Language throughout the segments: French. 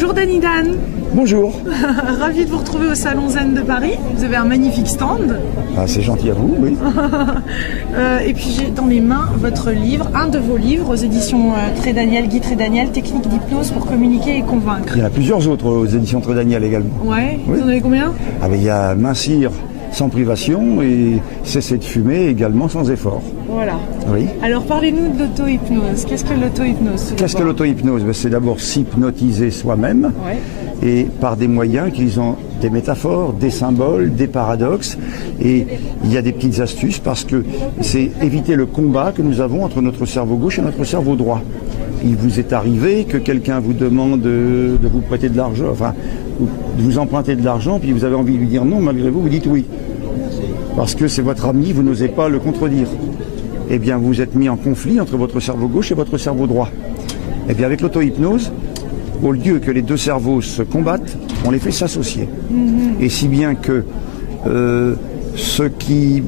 Bonjour Danny Dan. Bonjour. Ravi de vous retrouver au Salon Zen de Paris. Vous avez un magnifique stand. Ah, c'est gentil à vous, oui. Et puis j'ai dans les mains votre livre, un de vos livres aux éditions Trédaniel, Guy Trédaniel, Technique d'hypnose pour communiquer et convaincre. Il y en a plusieurs autres aux éditions Trédaniel également. Ouais, oui. Vous en avez combien? Ah, mais il y a Mincir sans privation et Cesser de fumer également sans effort. Voilà. Oui. Alors parlez-nous de l'auto-hypnose. Qu'est-ce que l'auto-hypnose? Qu'est-ce que l'auto-hypnose? C'est d'abord s'hypnotiser soi-même. Ouais. Et par des moyens utilisant des métaphores, des symboles, des paradoxes. Et il y a des petites astuces parce que c'est éviter le combat que nous avons entre notre cerveau gauche et notre cerveau droit. Il vous est arrivé que quelqu'un vous demande de vous prêter de l'argent, enfin, de vous emprunter de l'argent, puis vous avez envie de lui dire non, malgré vous, vous dites oui. Parce que c'est votre ami, vous n'osez pas le contredire. Eh bien, vous êtes mis en conflit entre votre cerveau gauche et votre cerveau droit. Eh bien, avec l'auto-hypnose, au lieu que les deux cerveaux se combattent, on les fait s'associer. Et si bien que ce qui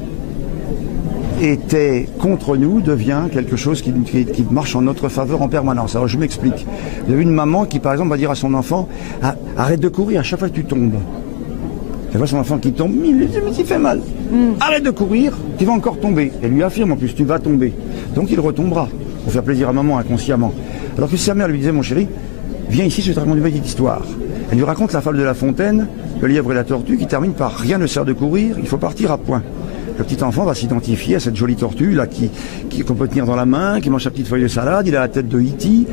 était contre nous devient quelque chose qui marche en notre faveur en permanence. Alors je m'explique. Vous avez une maman qui, par exemple, va dire à son enfant « Arrête de courir, à chaque fois que tu tombes. » Elle voit son enfant qui tombe, mais il fait mal. Arrête de courir, tu vas encore tomber. Elle lui affirme en plus, tu vas tomber. Donc il retombera, pour faire plaisir à maman inconsciemment. Alors que si sa mère lui disait, mon chéri, viens ici, je te raconte une petite histoire. Elle lui raconte la fable de La Fontaine, le lièvre et la tortue, qui termine par rien ne sert de courir, il faut partir à point. Le petit enfant va s'identifier à cette jolie tortue là qu'on peut tenir dans la main, qui mange sa petite feuille de salade, il a la tête de E.T.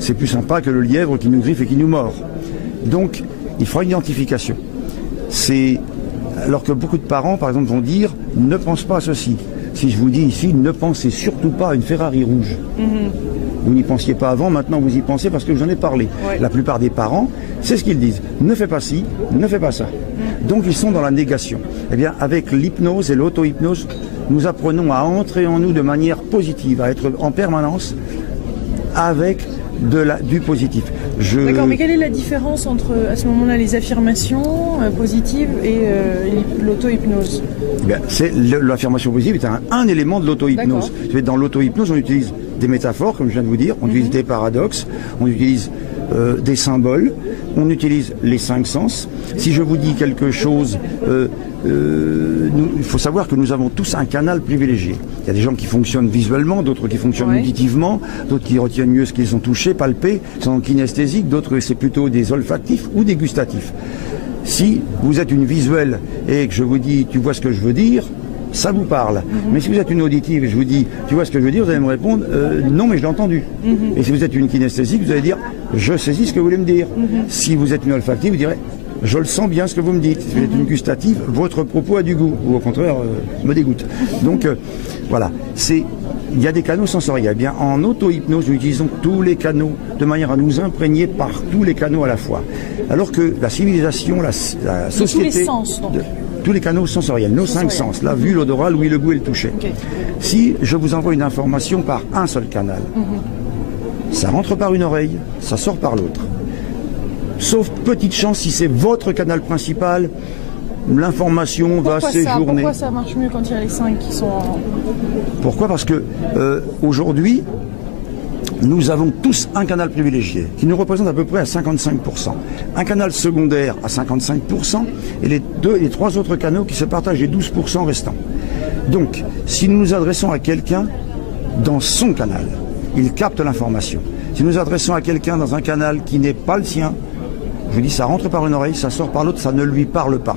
C'est plus sympa que le lièvre qui nous griffe et qui nous mord. Donc, il fera une identification. Alors que beaucoup de parents, par exemple, vont dire « ne pense pas à ceci ». Si je vous dis ici, ne pensez surtout pas à une Ferrari rouge. Vous n'y pensiez pas avant, maintenant vous y pensez parce que j'en ai parlé. Ouais. La plupart des parents, c'est ce qu'ils disent. Ne fais pas ci, ne fais pas ça. Donc ils sont dans la négation. Eh bien, avec l'hypnose et l'auto-hypnose, nous apprenons à entrer en nous de manière positive, à être en permanence avec du positif. D'accord, mais quelle est la différence entre, à ce moment-là, les affirmations positives et l'auto-hypnose? L'affirmation positive est un élément de l'auto-hypnose. Dans l'auto-hypnose, on utilise des métaphores, comme je viens de vous dire, on utilise des paradoxes, on utilise des symboles, on utilise les 5 sens. Si je vous dis quelque chose, il faut savoir que nous avons tous un canal privilégié. Il y a des gens qui fonctionnent visuellement, d'autres qui fonctionnent auditivement, d'autres qui retiennent mieux ce qu'ils ont touché, palpé, qui sont kinesthésiques, d'autres c'est plutôt des olfactifs ou des gustatifs. Si vous êtes une visuelle et que je vous dis tu vois ce que je veux dire, ça vous parle. Mais si vous êtes une auditive et je vous dis tu vois ce que je veux dire, vous allez me répondre non mais je l'ai entendu. Et si vous êtes une kinesthésique, vous allez dire je saisis ce que vous voulez me dire. Si vous êtes une olfactive, vous direz je le sens bien ce que vous me dites. Si vous êtes une gustative, votre propos a du goût, ou au contraire, me dégoûte. Donc, voilà. Il y a des canaux sensoriels. Eh bien, en auto-hypnose, nous utilisons tous les canaux de manière à nous imprégner par tous les canaux à la fois. Alors que la civilisation, la société... tous les sens, donc. Tous les canaux sensoriels, nos 5 sens, la vue, l'odorat, l'ouïe, le goût et le toucher. Okay. Si je vous envoie une information par un seul canal, ça rentre par une oreille, ça sort par l'autre. Sauf petite chance, si c'est votre canal principal, l'information va séjourner. Pourquoi ça marche mieux quand il y a les 5 qui sont en... Pourquoi? Parce que aujourd'hui, nous avons tous un canal privilégié qui nous représente à peu près à 55%. Un canal secondaire à 55% et les 3 autres canaux qui se partagent les 12% restants. Donc, si nous nous adressons à quelqu'un dans son canal, il capte l'information. Si nous nous adressons à quelqu'un dans un canal qui n'est pas le sien, je vous dis, ça rentre par une oreille, ça sort par l'autre, ça ne lui parle pas.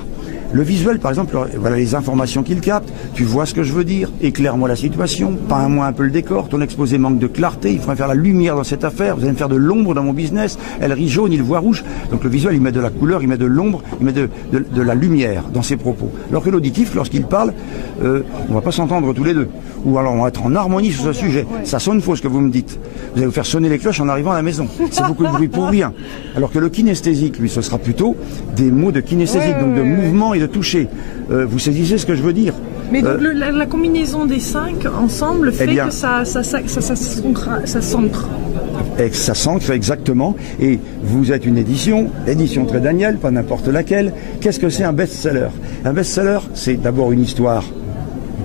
Le visuel, par exemple, voilà les informations qu'il capte, tu vois ce que je veux dire, éclaire-moi la situation, peins-moi un peu le décor, ton exposé manque de clarté, il faudrait faire la lumière dans cette affaire, vous allez me faire de l'ombre dans mon business, elle rit jaune, il voit rouge. Donc le visuel, il met de la couleur, il met de l'ombre, il met de la lumière dans ses propos. Alors que l'auditif, lorsqu'il parle, on ne va pas s'entendre tous les deux. Ou alors on va être en harmonie sur ce sujet. Ça sonne faux ce que vous me dites. Vous allez vous faire sonner les cloches en arrivant à la maison. C'est beaucoup de bruit pour rien. Alors que le kinesthésique, lui, ce sera plutôt des mots de kinesthésique, donc de mouvement et de toucher. Vous saisissez ce que je veux dire. Mais donc la combinaison des 5 ensemble fait que ça s'ancre. Et ça s'ancre exactement. Et vous êtes une édition Trédaniel, pas n'importe laquelle. Qu'est-ce que c'est un best-seller? Un best-seller, c'est d'abord une histoire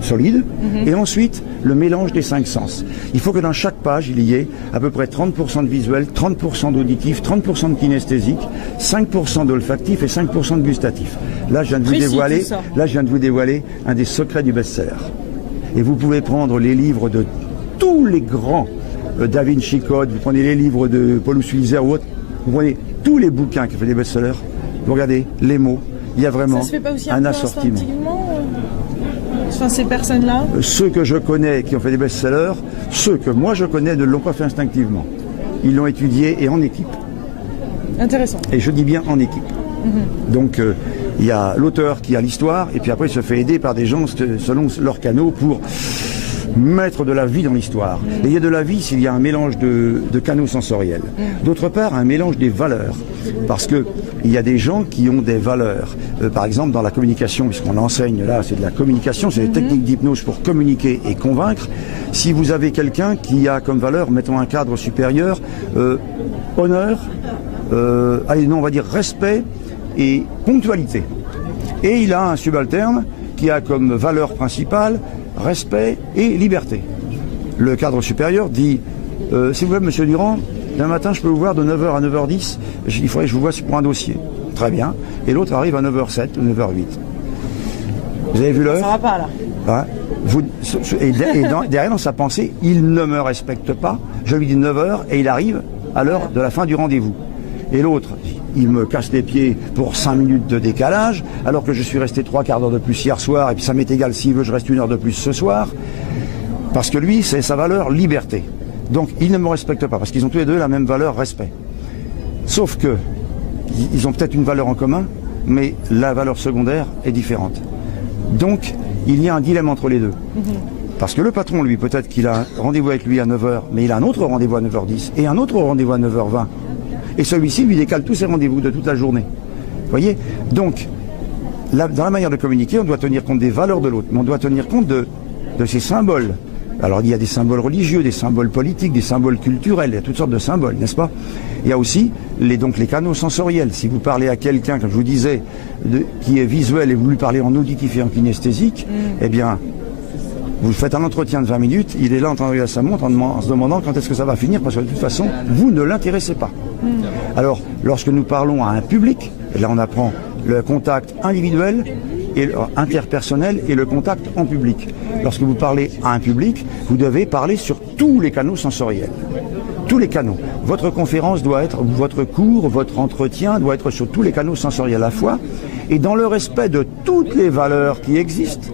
solide, et ensuite le mélange des 5 sens. Il faut que dans chaque page, il y ait à peu près 30% de visuel, 30% d'auditif, 30% de kinesthésique, 5% d'olfactif et 5% de gustatif. Là, je viens de vous dévoiler un des secrets du best-seller. Et vous pouvez prendre les livres de tous les grands, Da Vinci Code, vous prenez les livres de Paulus Wilzer ou autres, vous prenez tous les bouquins qui ont fait des best-sellers, vous regardez les mots, il y a vraiment un assortiment. Enfin, ces personnes-là, ceux que je connais qui ont fait des best-sellers, ceux que moi je connais ne l'ont pas fait instinctivement. Ils l'ont étudié et en équipe. Intéressant. Et je dis bien en équipe. Donc il y a l'auteur qui a l'histoire et puis après il se fait aider par des gens selon leur canaux pour mettre de la vie dans l'histoire. Et il y a de la vie s'il y a un mélange de canaux sensoriels. D'autre part, un mélange des valeurs. Parce que il y a des gens qui ont des valeurs. Par exemple, dans la communication, puisqu'on enseigne là, c'est de la communication, c'est des techniques d'hypnose pour communiquer et convaincre. Si vous avez quelqu'un qui a comme valeur, mettons un cadre supérieur, honneur, on va dire respect et ponctualité. Et il a un subalterne qui a comme valeur principale respect et liberté. Le cadre supérieur dit s'il vous plaît, monsieur Durand, demain matin, je peux vous voir de 9h à 9h10, il faudrait que je vous voie pour un dossier. Très bien. Et l'autre arrive à 9h07 ou 9h08. Vous avez vu l'heure? ça va pas là. Ouais. Derrière, dans sa pensée, il ne me respecte pas. Je lui dis 9h et il arrive à l'heure de la fin du rendez-vous. Et l'autre, il me casse les pieds pour 5 minutes de décalage, alors que je suis resté 3/4 d'heure de plus hier soir, et puis ça m'est égal s'il veut, je reste 1 heure de plus ce soir. Parce que lui, c'est sa valeur liberté. Donc, il ne me respecte pas, parce qu'ils ont tous les deux la même valeur respect. Sauf que, ils ont peut-être une valeur en commun, mais la valeur secondaire est différente. Donc, il y a un dilemme entre les deux. Parce que le patron, lui, peut-être qu'il a un rendez-vous avec lui à 9h, mais il a un autre rendez-vous à 9h10, et un autre rendez-vous à 9h20. Et celui-ci lui décale tous ses rendez-vous de toute la journée. Vous voyez? Donc, dans la manière de communiquer, on doit tenir compte des valeurs de l'autre, mais on doit tenir compte de ses symboles. Alors, il y a des symboles religieux, des symboles politiques, des symboles culturels, il y a toutes sortes de symboles, n'est-ce pas? Il y a aussi les canaux sensoriels. Si vous parlez à quelqu'un, comme je vous disais, qui est visuel et vous lui parlez en auditif et en kinesthésique, eh bien, vous faites un entretien de 20 minutes, il est là en train de regarder sa montre en se demandant quand est-ce que ça va finir, parce que de toute façon, vous ne l'intéressez pas. Alors, lorsque nous parlons à un public, et là on apprend le contact individuel, et interpersonnel et le contact en public. Lorsque vous parlez à un public, vous devez parler sur tous les canaux sensoriels. Tous les canaux. Votre conférence doit être, votre cours, votre entretien doit être sur tous les canaux sensoriels à la fois, et dans le respect de toutes les valeurs qui existent,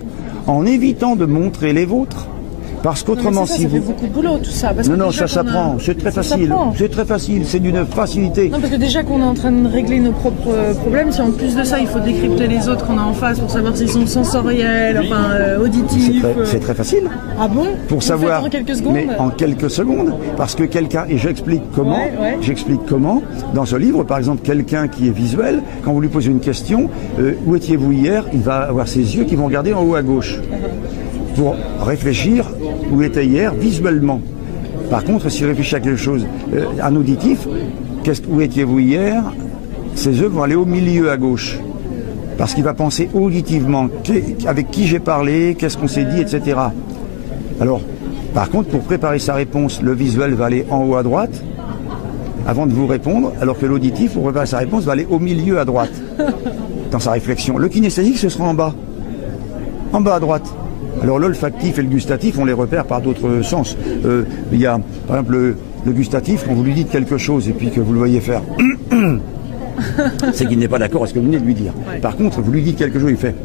en évitant de montrer les vôtres. Parce qu'autrement, si vous... Ça fait beaucoup de boulot, tout ça. Parce Non, ça s'apprend. C'est très facile. C'est très facile. C'est d'une facilité. Non, parce que déjà qu'on est en train de régler nos propres problèmes, si en plus de ça, il faut décrypter les autres qu'on a en face pour savoir s'ils sont sensoriels, auditifs. C'est très facile. Ah bon? Pour savoir. En quelques secondes. Mais en quelques secondes. Parce que quelqu'un, et j'explique comment, dans ce livre, par exemple, quelqu'un qui est visuel, quand vous lui posez une question, où étiez-vous hier? Il va avoir ses yeux qui vont regarder en haut à gauche. Pour réfléchir où il était hier visuellement. Par contre, s'il réfléchit à quelque chose, un auditif, où étiez-vous hier? Ses yeux vont aller au milieu à gauche. Parce qu'il va penser auditivement, avec qui j'ai parlé, qu'est-ce qu'on s'est dit, etc. Alors, par contre, pour préparer sa réponse, le visuel va aller en haut à droite, avant de vous répondre, alors que l'auditif, pour préparer sa réponse, va aller au milieu à droite, dans sa réflexion. Le kinesthésique, ce sera en bas à droite. Alors l'olfactif et le gustatif, on les repère par d'autres sens. Il y a, par exemple, le gustatif, quand vous lui dites quelque chose et puis que vous le voyez faire, c'est qu'il n'est pas d'accord avec ce que vous venez de lui dire. Ouais. Par contre, vous lui dites quelque chose, il fait.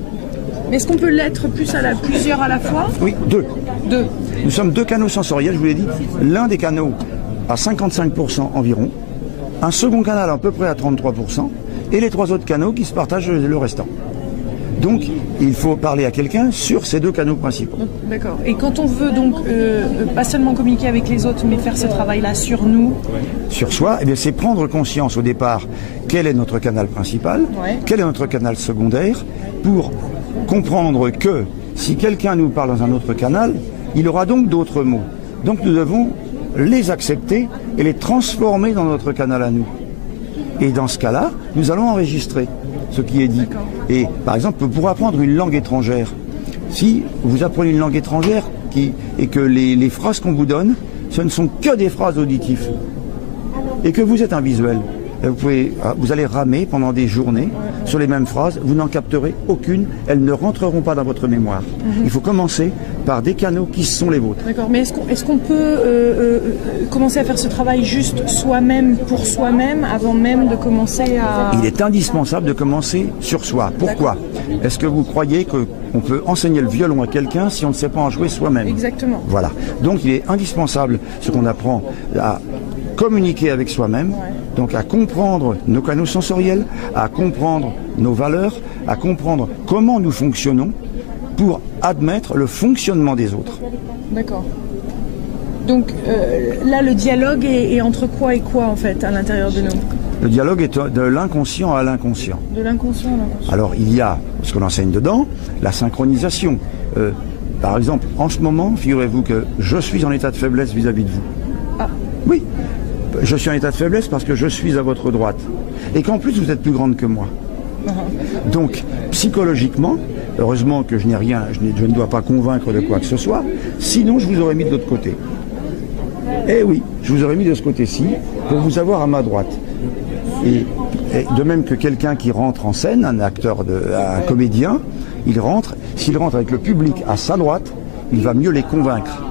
Mais est-ce qu'on peut l'être plusieurs à la fois? Oui, deux. Nous sommes 2 canaux sensoriels, je vous l'ai dit. L'un des canaux à 55% environ, un second canal à peu près à 33%, et les 3 autres canaux qui se partagent le restant. Donc, il faut parler à quelqu'un sur ces 2 canaux principaux. D'accord. Et quand on veut donc pas seulement communiquer avec les autres, mais faire ce travail-là sur nous? Sur soi, eh bien, c'est prendre conscience au départ quel est notre canal principal, quel est notre canal secondaire, pour comprendre que si quelqu'un nous parle dans un autre canal, il aura donc d'autres mots. Donc nous devons les accepter et les transformer dans notre canal à nous. Et dans ce cas-là, nous allons enregistrer ce qui est dit. Et par exemple, pour apprendre une langue étrangère, si vous apprenez une langue étrangère et que les phrases qu'on vous donne, ce ne sont que des phrases auditives, et que vous êtes un visuel, vous allez ramer pendant des journées sur les mêmes phrases, vous n'en capterez aucune, elles ne rentreront pas dans votre mémoire. Il faut commencer par des canaux qui sont les vôtres. D'accord, mais est-ce qu'on peut commencer à faire ce travail juste soi-même, pour soi-même, avant même de commencer à... Il est indispensable de commencer sur soi. Pourquoi? Est-ce que vous croyez qu'on peut enseigner le violon à quelqu'un si on ne sait pas en jouer soi-même? Exactement. Voilà. Donc il est indispensable ce qu'on apprend à communiquer avec soi-même, donc à comprendre nos canaux sensoriels, à comprendre nos valeurs, à comprendre comment nous fonctionnons pour admettre le fonctionnement des autres. D'accord. Donc là, le dialogue est entre quoi et quoi, en fait, à l'intérieur de nous? Le dialogue est de l'inconscient à l'inconscient. De l'inconscient à l'inconscient. Alors il y a, ce qu'on enseigne dedans, la synchronisation. Par exemple, en ce moment, figurez-vous que je suis en état de faiblesse vis-à-vis de vous. Ah. Oui. Je suis en état de faiblesse parce que je suis à votre droite. Et qu'en plus, vous êtes plus grande que moi. Donc, psychologiquement, heureusement que je n'ai rien, je ne dois pas convaincre de quoi que ce soit, sinon je vous aurais mis de l'autre côté. Eh oui, je vous aurais mis de ce côté-ci pour vous avoir à ma droite. Et de même que quelqu'un qui rentre en scène, un acteur, un comédien, s'il rentre avec le public à sa droite, il va mieux les convaincre.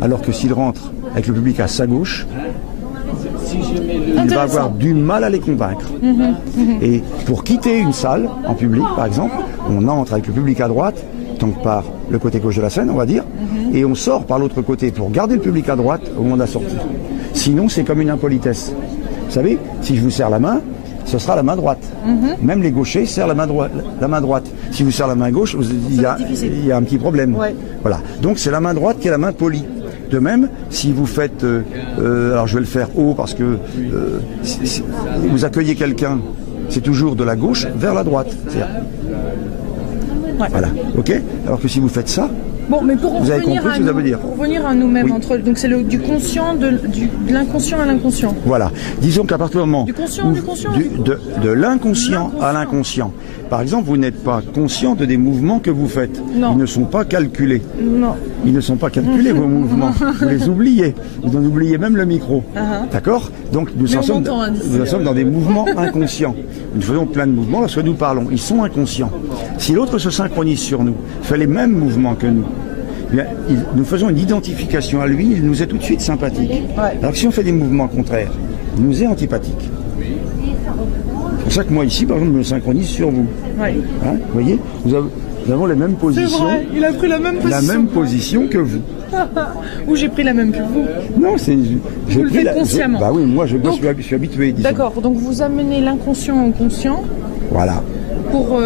Alors que s'il rentre avec le public à sa gauche, il va avoir du mal à les convaincre. Et pour quitter une salle en public, par exemple, on entre avec le public à droite, donc par le côté gauche de la scène, on va dire, et on sort par l'autre côté pour garder le public à droite au moment de la sortie. Sinon, c'est comme une impolitesse. Vous savez, si je vous serre la main, ce sera la main droite. Même les gauchers serrent la main droite. Si vous serrez la main gauche, il y a un petit problème. Ouais. Voilà. Donc c'est la main droite qui est la main polie. De même, si vous faites, alors je vais le faire haut parce que si vous accueillez quelqu'un, c'est toujours de la gauche vers la droite. Voilà, ok. Alors que si vous faites ça, bon, mais pour vous avez compris ce que ça veut dire. Pour revenir à nous-mêmes, oui. Donc c'est du conscient, de l'inconscient à l'inconscient. Voilà. Disons qu'à partir du moment du conscient, de l'inconscient à l'inconscient. Par exemple, vous n'êtes pas conscient de des mouvements que vous faites. Non. Ils ne sont pas calculés. Non. Ils ne sont pas calculés, vos mouvements. Vous les oubliez. Vous en oubliez même le micro. D'accord? Donc nous sommes dans des mouvements inconscients. Nous faisons plein de mouvements lorsque nous parlons. Ils sont inconscients. Si l'autre se synchronise sur nous, fait les mêmes mouvements que nous, bien, nous faisons une identification à lui, il nous est tout de suite sympathique. Ouais. Alors que si on fait des mouvements contraires, il nous est antipathique. C'est pour ça que moi ici, par exemple, je me synchronise sur vous. Ouais. Hein, vous voyez, nous avons les mêmes positions. C'est vrai, il a pris la même position. La même position que vous. Ou j'ai pris la même que vous. Non, c'est... Vous le faites consciemment. Bah oui, moi je suis habitué, disons. D'accord, donc vous amenez l'inconscient au conscient. Voilà. Pour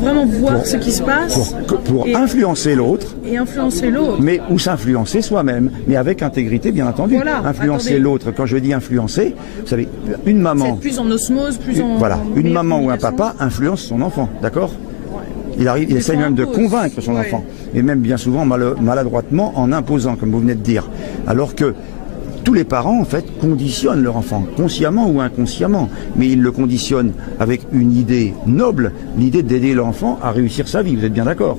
vraiment voir ce qui se passe. Pour influencer l'autre. Et influencer l'autre. Mais ou s'influencer soi-même, mais avec intégrité, bien entendu. Voilà, influencer l'autre. Quand je dis influencer, vous savez, une maman... C'est plus en osmose, plus en... Voilà, une maman ou un papa influence son enfant, d'accord? Il essaye même de convaincre son enfant. Et même bien souvent maladroitement en imposant, comme vous venez de dire. Alors que tous les parents, en fait, conditionnent leur enfant, consciemment ou inconsciemment. Mais ils le conditionnent avec une idée noble, l'idée d'aider l'enfant à réussir sa vie, vous êtes bien d'accord?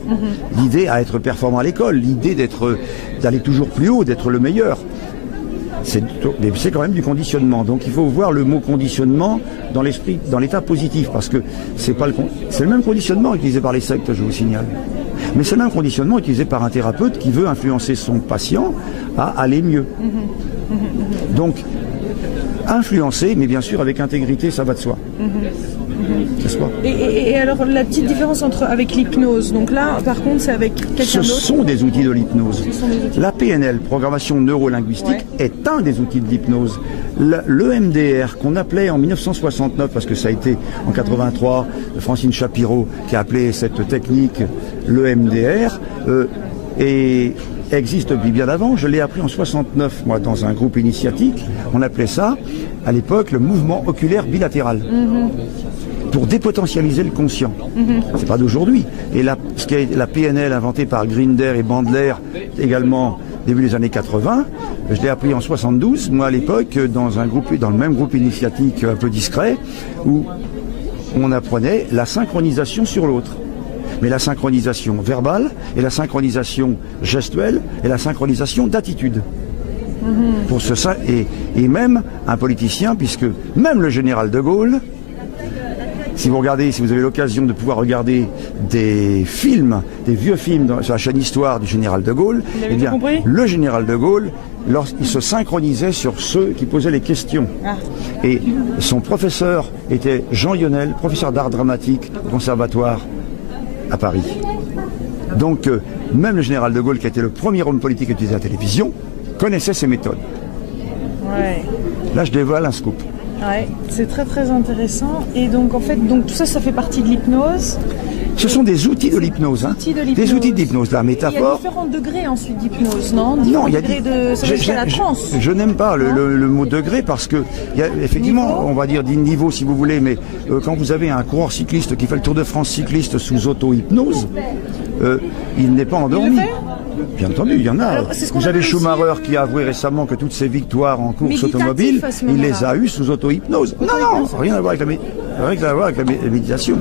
L'idée à être performant à l'école, l'idée d'aller toujours plus haut, d'être le meilleur. C'est quand même du conditionnement. Donc il faut voir le mot conditionnement dans l'esprit, dans l'état positif, parce que c'est le même conditionnement utilisé par les sectes, je vous signale. Mais c'est le même conditionnement utilisé par un thérapeute qui veut influencer son patient à aller mieux. Donc, influencer, mais bien sûr avec intégrité, ça va de soi. N'est-ce pas? Et alors, la petite différence avec l'hypnose, donc là, par contre, c'est avec quelqu'un d'autre? Ce sont des outils de l'hypnose. La PNL, programmation neurolinguistique, est un des outils de l'hypnose. L'EMDR, qu'on appelait en 1969, parce que ça a été en 83, Francine Shapiro qui a appelé cette technique l'EMDR, et existe depuis bien avant. Je l'ai appris en 69, moi, dans un groupe initiatique. On appelait ça, à l'époque, le mouvement oculaire bilatéral. Pour dépotentialiser le conscient. C'est pas d'aujourd'hui. Et ce qui est la PNL inventée par Grinder et Bandler, également début des années 80, je l'ai appris en 72, moi à l'époque, dans le même groupe initiatique un peu discret, où on apprenait la synchronisation sur l'autre. mais la synchronisation verbale et la synchronisation gestuelle et la synchronisation d'attitude. Pour et même un politicien, puisque même le général de Gaulle, si vous avez l'occasion de pouvoir regarder des films, des vieux films sur la chaîne Histoire du général de Gaulle, eh bien, le général de Gaulle, lorsqu'il se synchronisait sur ceux qui posaient les questions. Et son professeur était Jean Yonel, professeur d'art dramatique au conservatoire à Paris. Donc, même le général de Gaulle, qui a été le premier homme politique à utiliser la télévision, connaissait ces méthodes. Ouais. Là, je dévoile un scoop. Ouais, c'est très très intéressant. Et donc en fait, donc tout ça, ça fait partie de l'hypnose. Ce sont des outils de l'hypnose, hein. Des outils d'hypnose. La métaphore. Il y a différents degrés ensuite d'hypnose, non? Non, il y a la transe. Je n'aime pas le mot degré parce que il y a effectivement, niveau, on va dire des niveaux si vous voulez, mais quand vous avez un coureur cycliste qui fait le Tour de France cycliste sous auto-hypnose, il n'est pas endormi. Bien entendu, il y en a. Alors, vous avez Schumacher qui a avoué récemment que toutes ses victoires en course automobile, il les a eues sous auto-hypnose. Non, rien à voir avec la méditation.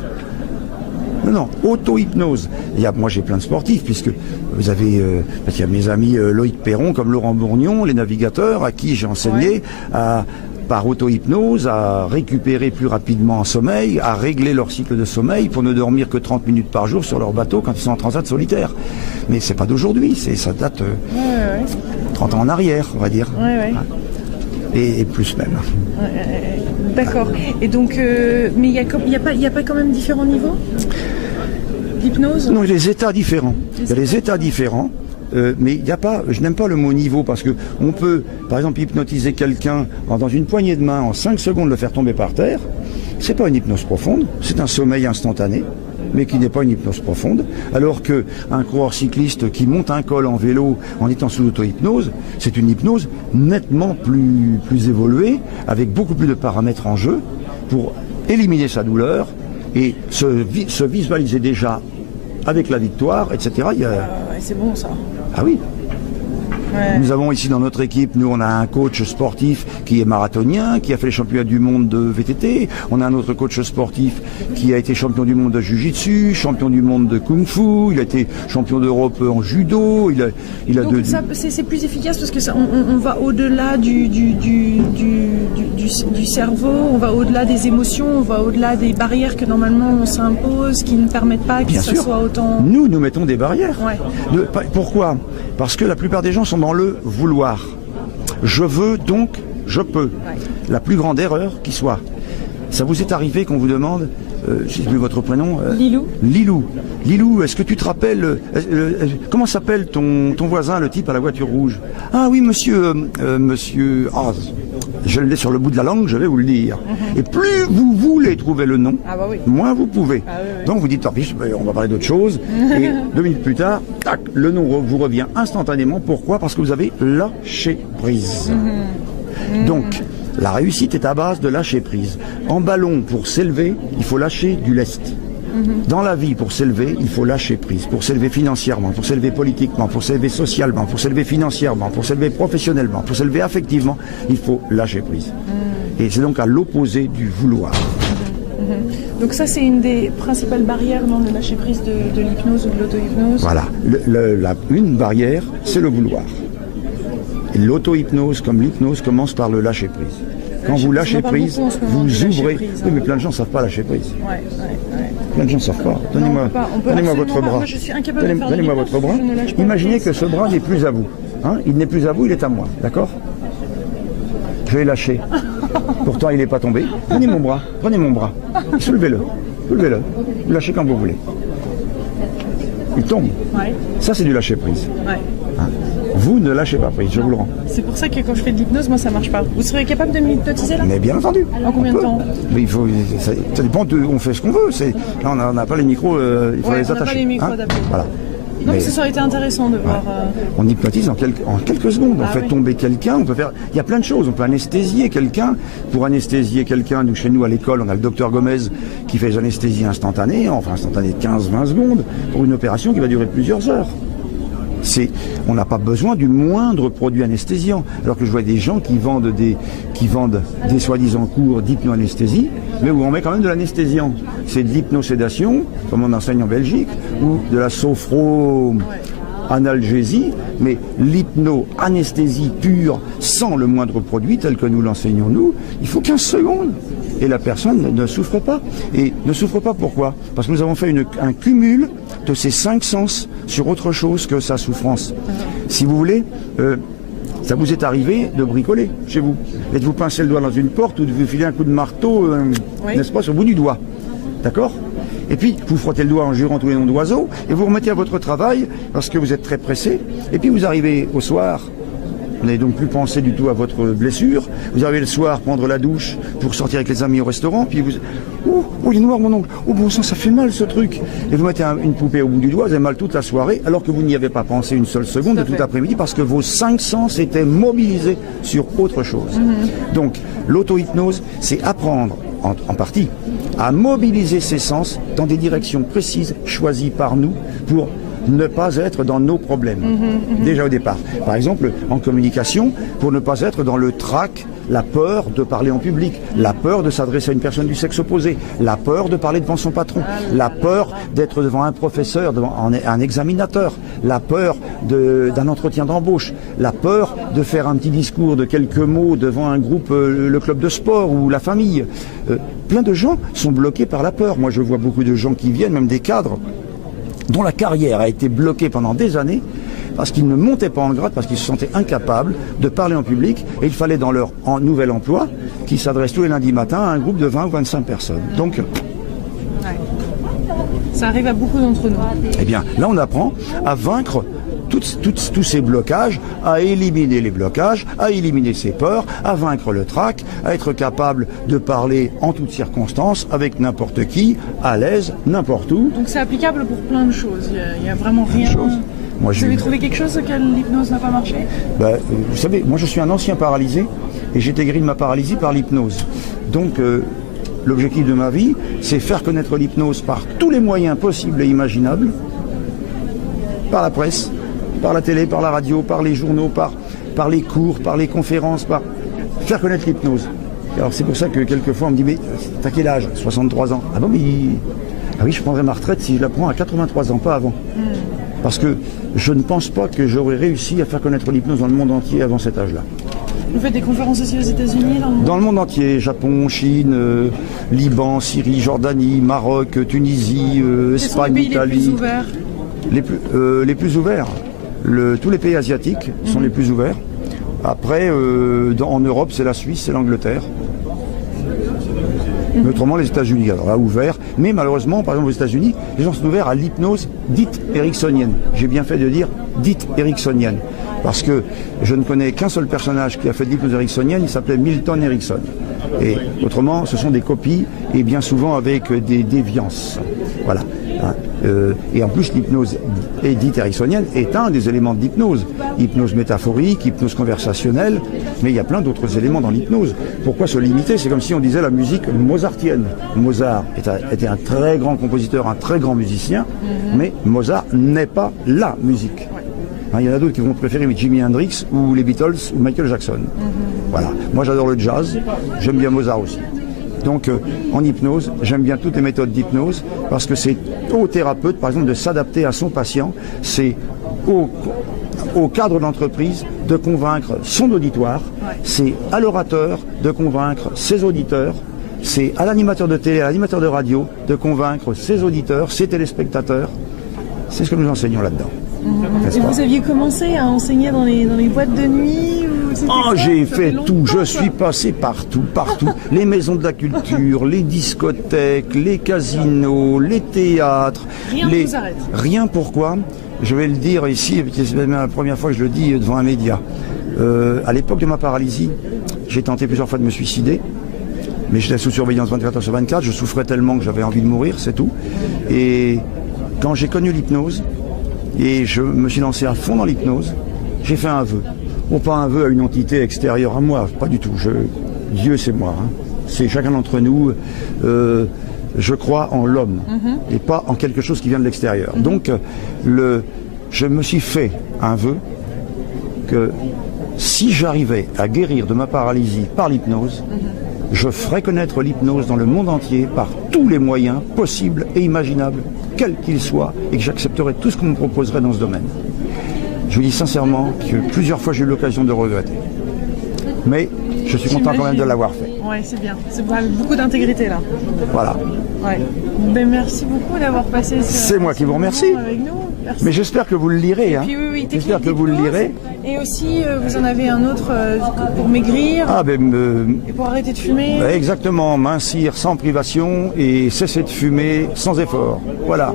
Non, auto-hypnose. Moi j'ai plein de sportifs, puisque vous avez, il y a mes amis Loïc Perron, comme Laurent Bourgnon, les navigateurs, à qui j'ai enseigné par auto-hypnose à récupérer plus rapidement en sommeil, à régler leur cycle de sommeil pour ne dormir que 30 minutes par jour sur leur bateau quand ils sont en transat solitaire. Mais c'est pas d'aujourd'hui, ça date 30 ans en arrière, on va dire. Et plus même. D'accord. Et donc, mais il n'y a pas quand même différents niveaux d'hypnose? Non, il y a des états différents. Il y a des états différents. Mais il n'y a pas, je n'aime pas le mot niveau parce que on peut, par exemple, hypnotiser quelqu'un dans une poignée de main en 5 secondes le faire tomber par terre. C'est pas une hypnose profonde, c'est un sommeil instantané, mais qui n'est pas une hypnose profonde. Alors que un coureur cycliste qui monte un col en vélo en étant sous auto-hypnose, c'est une hypnose nettement plus évoluée, avec beaucoup plus de paramètres en jeu pour éliminer sa douleur et se visualiser déjà avec la victoire, etc. C'est bon ça. Ah oui. Nous avons ici dans notre équipe, on a un coach sportif qui est marathonien, qui a fait les championnats du monde de VTT. On a un autre coach sportif qui a été champion du monde de Jiu-Jitsu, champion du monde de Kung Fu. Il a été champion d'Europe en judo. Donc c'est plus efficace parce que on va au-delà du cerveau, on va au-delà des émotions, on va au-delà des barrières que normalement on s'impose, qui ne permettent pas que ça soit autant. Nous mettons des barrières. Pourquoi? Parce que la plupart des gens sont dans le vouloir. Je veux, donc je peux. La plus grande erreur qui soit. Ça vous est arrivé qu'on vous demande, j'ai vu votre prénom Lilou. Lilou, est-ce que tu te rappelles, comment s'appelle ton voisin, le type à la voiture rouge? Ah oui, monsieur, je l'ai sur le bout de la langue, je vais vous le dire. Et plus vous voulez trouver le nom, moins vous pouvez. Donc vous dites, on va parler d'autre chose. Et 2 minutes plus tard, tac, le nom vous revient instantanément. Pourquoi? Parce que vous avez lâché prise. Donc, la réussite est à base de lâcher prise. En ballon, pour s'élever, il faut lâcher du lest. Dans la vie, pour s'élever, il faut lâcher prise. Pour s'élever financièrement, pour s'élever politiquement, pour s'élever socialement, pour s'élever financièrement, pour s'élever professionnellement, pour s'élever affectivement, il faut lâcher prise. Et c'est donc à l'opposé du vouloir. Donc ça, c'est une des principales barrières dans le lâcher prise de l'hypnose ou de l'auto-hypnose. Voilà. Une barrière, c'est le vouloir. Et l'auto-hypnose, comme l'hypnose, commence par le lâcher prise. Quand vous lâchez prise, vous ouvrez. Oui, mais plein de gens ne savent pas lâcher prise. Plein de gens ne savent pas. Donnez-moi votre bras. Moi, je suis incapable de faire Donnez-moi votre bras. Imaginez que ce bras n'est plus à vous. Il n'est plus à vous, il est à moi. D'accord? Je vais lâcher. Pourtant, il n'est pas tombé. Prenez mon bras. Soulevez-le. Soulevez-le. Vous lâchez quand vous voulez. Il tombe. Ça, c'est du lâcher prise. Vous ne lâchez pas prise, je vous le rends. C'est pour ça que quand je fais de l'hypnose, moi ça marche pas. Vous seriez capable de m'hypnotiser là? Mais bien entendu. En combien de temps? Mais ça dépend, on fait ce qu'on veut. Là, on n'a pas les micros, il faut les attacher. On n'a pas les micros d'appeler. Voilà. Donc ça aurait été intéressant de voir. On hypnotise en quelques secondes. On fait tomber quelqu'un. On peut faire. Il y a plein de choses. On peut anesthésier quelqu'un. Pour anesthésier quelqu'un, chez nous à l'école, on a le docteur Gomez qui fait les anesthésies instantanées, de 15-20 secondes, pour une opération qui va durer plusieurs heures. On n'a pas besoin du moindre produit anesthésiant. Alors que je vois des gens qui vendent des soi-disant cours d'hypnoanesthésie, mais où on met quand même de l'anesthésiant. C'est de l'hypnosédation, comme on enseigne en Belgique, ou de la sophro-analgésie, mais l'hypno-anesthésie pure, sans le moindre produit, tel que nous l'enseignons nous, il faut 15 secondes. Et la personne ne souffre pas. Et ne souffre pas pourquoi? Parce que nous avons fait un cumul de ces 5 sens sur autre chose que sa souffrance. Si vous voulez, ça vous est arrivé de bricoler chez vous, et de vous pincer le doigt dans une porte ou de vous filer un coup de marteau, n'est-ce pas, sur le bout du doigt. D'accord? Et puis, vous frottez le doigt en jurant tous les noms d'oiseaux, et vous remettez à votre travail parce que vous êtes très pressé, et puis vous arrivez au soir. Vous n'avez donc plus pensé du tout à votre blessure. Vous arrivez le soir prendre la douche pour sortir avec les amis au restaurant, puis vous... Oh, il est noir mon ongle. Oh bon sang, ça fait mal ce truc. Et vous mettez une poupée au bout du doigt, vous avez mal toute la soirée, alors que vous n'y avez pas pensé une seule seconde de tout après-midi, parce que vos 5 sens étaient mobilisés sur autre chose. Donc, l'auto-hypnose, c'est apprendre, en partie, à mobiliser ses sens dans des directions précises, choisies par nous, pour ne pas être dans nos problèmes, déjà au départ. Par exemple, en communication, pour ne pas être dans le trac, la peur de parler en public, la peur de s'adresser à une personne du sexe opposé, la peur de parler devant son patron, la peur d'être devant un professeur, devant un examinateur, la peur d'un entretien d'embauche, la peur de faire un petit discours de quelques mots devant un groupe, le club de sport ou la famille. Plein de gens sont bloqués par la peur. Moi, je vois beaucoup de gens qui viennent, même des cadres, dont la carrière a été bloquée pendant des années parce qu'ils ne montaient pas en grade, parce qu'ils se sentaient incapables de parler en public, et il fallait dans leur nouvel emploi qu'ils s'adressent tous les lundis matins à un groupe de 20 ou 25 personnes. Donc, ça arrive à beaucoup d'entre nous. Eh bien, là on apprend à vaincre tous ces blocages, à éliminer les blocages, à éliminer ses peurs, à vaincre le trac, à être capable de parler en toutes circonstances, avec n'importe qui, à l'aise, n'importe où. Donc c'est applicable pour plein de choses, il n'y a vraiment rien... Moi, vous avez trouvé quelque chose auquel l'hypnose n'a pas marché? Vous savez, moi je suis un ancien paralysé, et j'ai été guéri de ma paralysie par l'hypnose. Donc l'objectif de ma vie, c'est faire connaître l'hypnose par tous les moyens possibles et imaginables, par la presse, par la télé, par la radio, par les journaux, par les cours, par les conférences, par faire connaître l'hypnose. Alors c'est pour ça que quelquefois on me dit, mais t'as quel âge? 63 ans. Ah bon, mais... Ah oui, je prendrai ma retraite si je la prends à 83 ans, pas avant. Parce que je ne pense pas que j'aurais réussi à faire connaître l'hypnose dans le monde entier avant cet âge-là. Vous faites des conférences aussi aux États-Unis? Dans le monde entier, Japon, Chine, Liban, Syrie, Jordanie, Maroc, Tunisie, Espagne, Italie. Les plus ouverts? Tous les pays asiatiques sont les plus ouverts. Après, en Europe, c'est la Suisse, c'est l'Angleterre. Autrement, les États-Unis, alors là, ouverts. Mais malheureusement, par exemple, aux États-Unis, les gens sont ouverts à l'hypnose dite ericksonienne. J'ai bien fait de dire dite ericksonienne. Parce que je ne connais qu'un seul personnage qui a fait de l'hypnose ericksonienne, il s'appelait Milton Erickson. Et autrement, ce sont des copies, et bien souvent avec des déviances. Voilà. Et en plus, l'hypnose dite ericksonienne est un des éléments de l'hypnose. Hypnose métaphorique, hypnose conversationnelle, mais il y a plein d'autres éléments dans l'hypnose. Pourquoi se limiter? C'est comme si on disait la musique mozartienne. Mozart était un très grand compositeur, un très grand musicien, mais Mozart n'est pas la musique. Il y en a d'autres qui vont préférer Jimi Hendrix ou les Beatles ou Michael Jackson. Voilà. Moi j'adore le jazz, j'aime bien Mozart aussi. Donc en hypnose, j'aime bien toutes les méthodes d'hypnose parce que c'est au thérapeute, par exemple, de s'adapter à son patient. C'est au cadre d'entreprise de convaincre son auditoire. C'est à l'orateur de convaincre ses auditeurs. C'est à l'animateur de télé, à l'animateur de radio de convaincre ses auditeurs, ses téléspectateurs. C'est ce que nous enseignons là-dedans. Et vous aviez commencé à enseigner dans les boîtes de nuit? J'ai fait tout, je suis passé partout. Les maisons de la culture, les discothèques, les casinos, les théâtres. Rien ne vous arrête. Rien, pourquoi? Je vais le dire ici, c'est même la première fois que je le dis devant un média. À l'époque de ma paralysie, j'ai tenté plusieurs fois de me suicider. Mais j'étais sous surveillance 24 heures sur 24, je souffrais tellement que j'avais envie de mourir, c'est tout. Et quand j'ai connu l'hypnose, et je me suis lancé à fond dans l'hypnose, j'ai fait un vœu. Bon, pas un vœu à une entité extérieure à moi, pas du tout. Dieu, c'est moi. C'est chacun d'entre nous. Je crois en l'homme et pas en quelque chose qui vient de l'extérieur. Donc, je me suis fait un vœu que si j'arrivais à guérir de ma paralysie par l'hypnose, je ferai connaître l'hypnose dans le monde entier par tous les moyens possibles et imaginables, quels qu'ils soient, et que j'accepterai tout ce qu'on me proposerait dans ce domaine. Je vous dis sincèrement que plusieurs fois j'ai eu l'occasion de regretter. Mais je suis content quand même de l'avoir fait. Ouais, c'est bien. C'est avec beaucoup d'intégrité là. Voilà. Ouais. Ben, merci beaucoup d'avoir passé C'est moi qui vous remercie. Avec nous. Merci. Mais j'espère que vous le lirez. Hein. Puis, oui, j'espère que vous le lirez. Et aussi, vous en avez un autre pour maigrir et pour arrêter de fumer. Exactement, mincir sans privation et cesser de fumer sans effort. Voilà.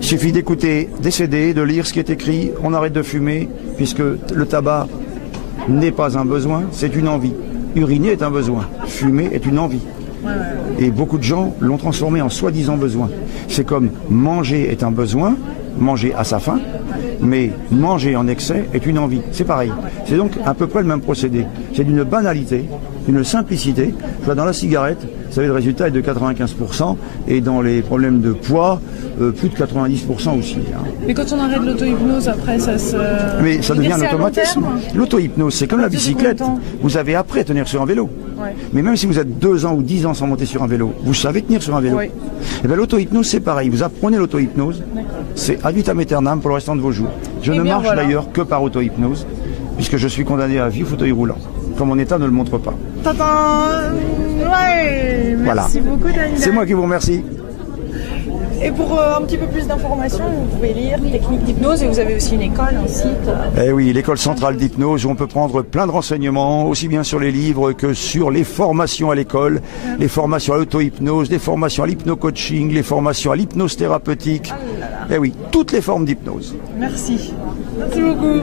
Il suffit d'écouter des CD, de lire ce qui est écrit, on arrête de fumer, puisque le tabac n'est pas un besoin, c'est une envie. Uriner est un besoin, fumer est une envie. Et beaucoup de gens l'ont transformé en soi-disant besoin. C'est comme manger est un besoin, manger à sa faim, mais manger en excès est une envie. C'est pareil. C'est donc à peu près le même procédé. C'est d'une banalité, d'une simplicité. Dans la cigarette, vous savez, le résultat est de 95%, et dans les problèmes de poids, plus de 90% aussi. Hein. Mais quand on arrête l'auto-hypnose, après, ça se... Mais ça devient un automatisme. L'auto-hypnose, c'est comme la bicyclette. Vous avez appris à tenir sur un vélo. Ouais. Mais même si vous êtes 2 ans ou 10 ans sans monter sur un vélo, vous savez tenir sur un vélo. Ouais. Et bien l'auto-hypnose, c'est pareil. Vous apprenez l'auto-hypnose, c'est ad vitam aeternam pour le restant de vos jours. Je ne marche d'ailleurs que par auto-hypnose, puisque je suis condamné à vie au fauteuil roulant, comme mon état ne le montre pas. Ouais, merci beaucoup, Daniel. C'est moi qui vous remercie. Et pour un petit peu plus d'informations, vous pouvez lire Technique d'hypnose, et vous avez aussi une école, un site. Eh oui, l'école centrale d'hypnose, où on peut prendre plein de renseignements, aussi bien sur les livres que sur les formations à l'école, les formations à l'auto-hypnose, les formations à l'hypno-coaching, les formations à l'hypnose thérapeutique. Eh oui, toutes les formes d'hypnose. Merci. Merci beaucoup.